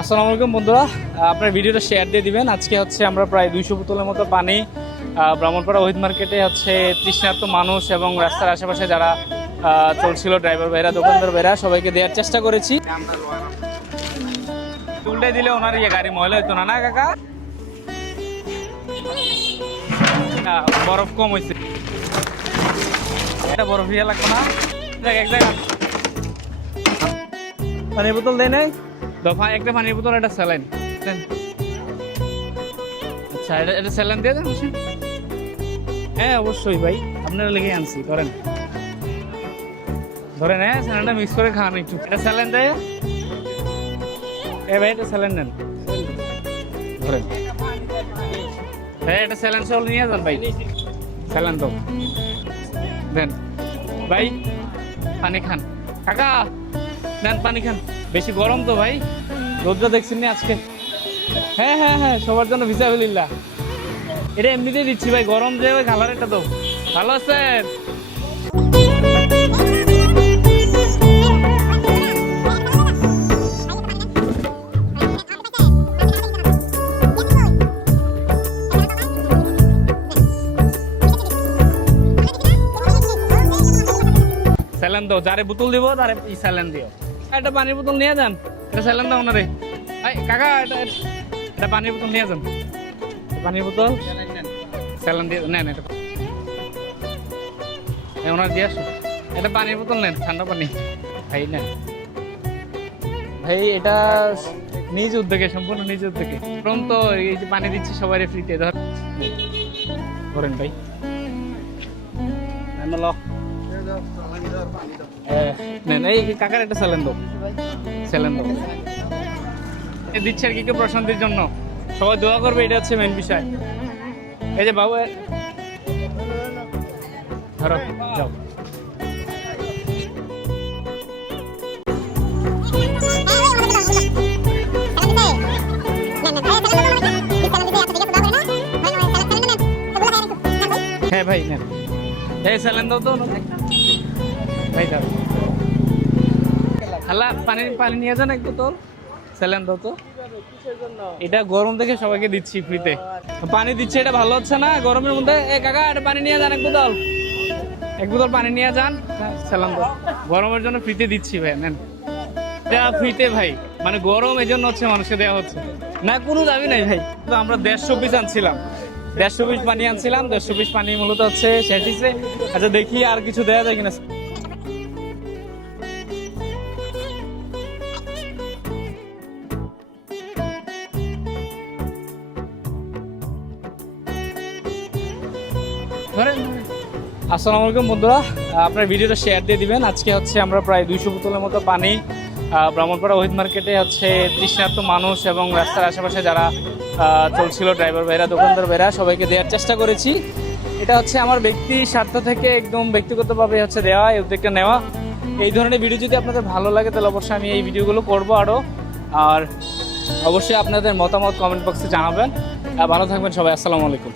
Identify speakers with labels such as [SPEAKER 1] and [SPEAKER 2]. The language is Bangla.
[SPEAKER 1] আসসালামু আলাইকুম বন্ধুরা। আপনার ভিডিওটা শেয়ার দিয়ে দিবেন। আজকে হচ্ছে আমরা প্রায় দুইশো বোতলের মতো পানি ব্রাহ্মণপাড়া ওহিদ মার্কেটে হচ্ছে তৃষ্ণার্ত মানুষ এবং রাস্তার আশেপাশে যারা চলছিল ড্রাইভার ভাইরা, দোকানদার ভাইরা, সবাইকে দেওয়ার চেষ্টা করেছি। উল্টে দিলে ওনার ইয়ে গাড়ি ময়লা হতো না না, কাকা? বরফ কম হয়েছে এটা বরফ ইয়ে লাগবে না। এক জায়গা পানির বোতল দেয় নাই? দফা, একটা পানির বোতল, একটা স্যালাইন। দেন। আচ্ছা এটা এটা স্যালাইন দিয়ে দেন। হ্যাঁ অবশ্যই ভাই। আপনারা লেগে আনছি, ধরেন। ধরেন হ্যাঁ স্যালাইনটা মিক্স করে খান একটু। এটা স্যালাইন দেয়? এ ভাই, এটা স্যালাইন নেন ধরেন। হ্যাঁ এটা স্যালাইন সল নিয়ে যান ভাই। স্যালাইন তো দেন। ভাই, পানি খান। কাকা! নেন পানি খান। বেশি গরম তো ভাই। রোদ্র দেখছেন না আজকে? হ্যাঁ হ্যাঁ হ্যাঁ সবার জন্য ভিসা ভিসাবিল্লা এটা এমনিতেই দিচ্ছি ভাই গরম যে ওই কালারটা তো ভালো আছেন? স্যালান দাও যারে বোতল দিব তারে ই স্যালান দিও। একটা পানির বোতল নিয়ে যান। এটা দাও না রে এই কাকা এটা এটা পানির বোতল নিয়ে যান। পানির বোতল? স্যালান দিয়ে নেন এটা। ওনার দিয়ে আসো এটা পানির বোতল নেন ঠান্ডা পানি। ভাই নেন। ভাই এটা নিজ উদ্যোগে সম্পূর্ণ নিজ উদ্যোগে। প্রথম তো এই যে পানি দিচ্ছি সবাই ফ্রিতে ধর। ধরেন ভাই। নেন লো। হ্যাঁ, নেন এই কাকার একটা স্যালেন দাও। স্যালেন দাও। দিচ্ছে আর কি কি প্রশান্তির জন্য। সবাই দোয়া করবে এটা হচ্ছে মেন বিষয়। এই যে বাবু ধরো যাও। হ্যাঁ ভাই নেন। এই স্যালেন দাও তো। পানি স্যালেন এটা গরম দেখে সবাইকে দিচ্ছি ফ্রিতে। পানি দিচ্ছে, এটা ভালো হচ্ছে না গরমের মধ্যে। কাকা, এটা পানি নিয়ে যান, এক বোতল। এক বোতল পানি নিয়ে যান। স্যালাম দাও। গরমের জন্য ফ্রিতে দিচ্ছি ভাই, নেন। এটা ফ্রিতে ভাই মানে গরম এই জন্য হচ্ছে মানুষকে দেওয়া হচ্ছে। না, কোনো দাবি নাই ভাই। তো আমরা দেড়শো পিস আনছিলাম। দেড়শো পিস পানি আনছিলাম, দেড়শো পিস পানি মূলত হচ্ছে শেষ আচ্ছা দেখি আর কিছু দেওয়া যায় কিনা। ধরেন। আসসালামু আলাইকুম বন্ধুরা আপনার ভিডিওটা শেয়ার দিয়ে দিবেন। আজকে হচ্ছে আমরা প্রায় দুইশো বোতলের মতো পানি ব্রাহ্মণপাড়া ওহিদ মার্কেটে হচ্ছে তৃষ্ণার্ত মানুষ এবং রাস্তার আশেপাশে যারা চলছিল ড্রাইভার ভাইরা, দোকানদার ভাইরা, সবাইকে দেওয়ার চেষ্টা করেছি। এটা হচ্ছে আমার ব্যক্তি স্বার্থ থেকে একদম ব্যক্তিগতভাবে হচ্ছে দেওয়া, এই উদ্যোগটা নেওয়া। এই ধরনের ভিডিও যদি আপনাদের ভালো লাগে, তাহলে অবশ্যই আমি এই ভিডিওগুলো করব আরও আর অবশ্যই আপনাদের মতামত কমেন্ট বক্সে জানাবেন। ভালো থাকবেন সবাই, আসসালামু আলাইকুম।